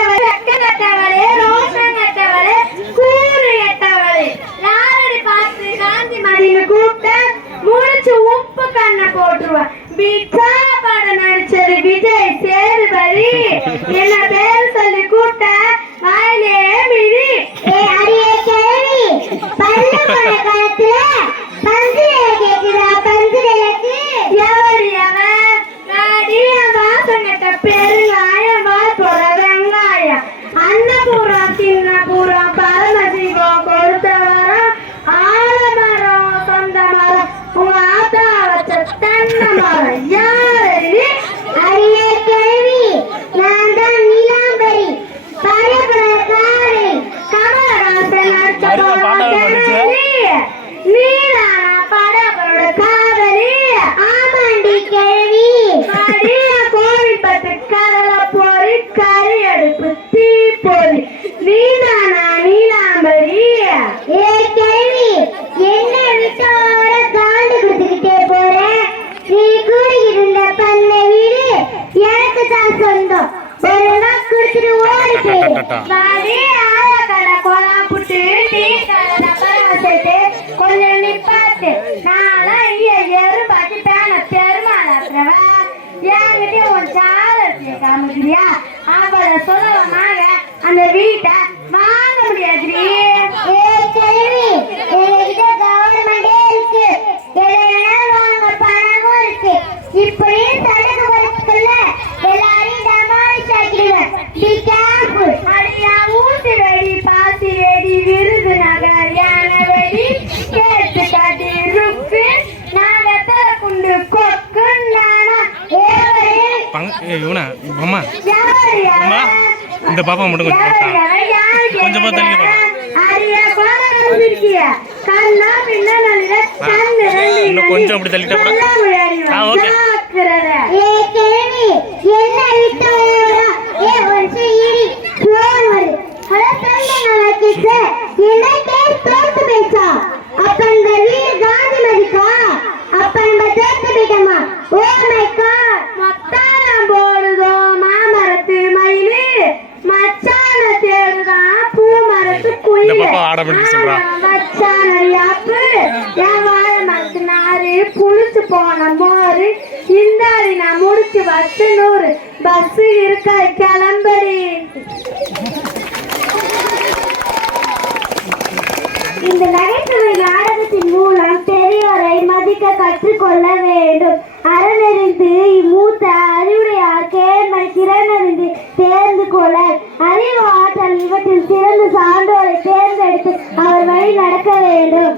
கட்டவளே ரோஷன் கட்டவளே கூறு கட்டவளே யாரடி பார்த்து காந்தி மதினு கூப்பிட்ட முடிச்சு உப்பு கண்ணை போட்டுருவா பிச்சா படம் நடிச்சது விஜய் சேதுபதி என்ன பேர் சொல்லி கூப்பிட்ட வாயிலே மிதி அடியே கேள்வி பல்லு கொலை காலத்துல பஞ்சுடைய கேக்குதா பஞ்சுடையக்கு எவடி அவன் நாடிய வாசம் கட்ட பெருங்காயம் வாய்ப்போட வெங்காயம் அன்னபூரம் சின்னபூரம் பரமசிவம் கொடுத்த வரம் ஆலமரம் சொந்த மரம் உங்க ஆத்தா வச்ச தென்னை மரம் யாரு அரிய கேள்வி நான் தான் நீலாம்பரி பரபரக்காரி கமலஹாசன் நீரானா பரபரோட காதலி ஆமாண்டி கேள்வி கோவில் பட்டு கடல போரி கறி அடுப்பு தீ போரி நீதானா நீலாம்பரி ஏ கேள்வி என்ன விட்டோட காண்டு கொடுத்துக்கிட்டே போற நீ கூடியிருந்த பண்ண வீடு எனக்கு தான் சொந்தம் ஒரு நாள் கொடுத்துட்டு ஓடி போயிடு ஆய கடை கொலா புட்டு டீ கடை பரவசத்து கொஞ்சம் நிப்பாட்டு நான்லாம் எருபாட்டி பேன பெருமாள் என்கிட்ட உன் சாலத்தை காமிக்கிறியா அவளை சொல்லவமாக அந்த வீட்டை வாங்க முடியாது கவர்மெண்டே இருக்கு வாங்க பணமும் இருக்கு இப்படி தடுக்க வரதுக்குள்ள எல்லாரையும் டமாலிஷ் ஆக்கிடுவேன் பி கேர்ஃபுல் அடியா ஊசி வெடி பாசி வெடி விருதுநகர் யானை வெடி கேட்டு காட்டி ருப்பு நாகத்தை குண்டு கொக்கு நானா இந்த பாப்பா மட்டும் கொஞ்சம் கொஞ்சம் அப்படி தள்ளிட்டா புளிச்சு போன மோரு இந்தாடி நான் முடிச்சு வச்சு 100 பஸ் இருக்கா கிளம்படி. இந்த நகைச்சுவை நாடகத்தின் மூலம் பெரியோரை மதிக்க கற்றுக்கொள்ள வேண்டும். அறநெறிந்து மூத்த அறிவுடையார் கேள்மை திறனறிந்து தேர்ந்து கொள்ள அறிவு ஆற்றல் இவற்றில் சிறந்த சான்றோரை தேர்ந்தெடுத்து அவர் வழி நடக்க வேண்டும்.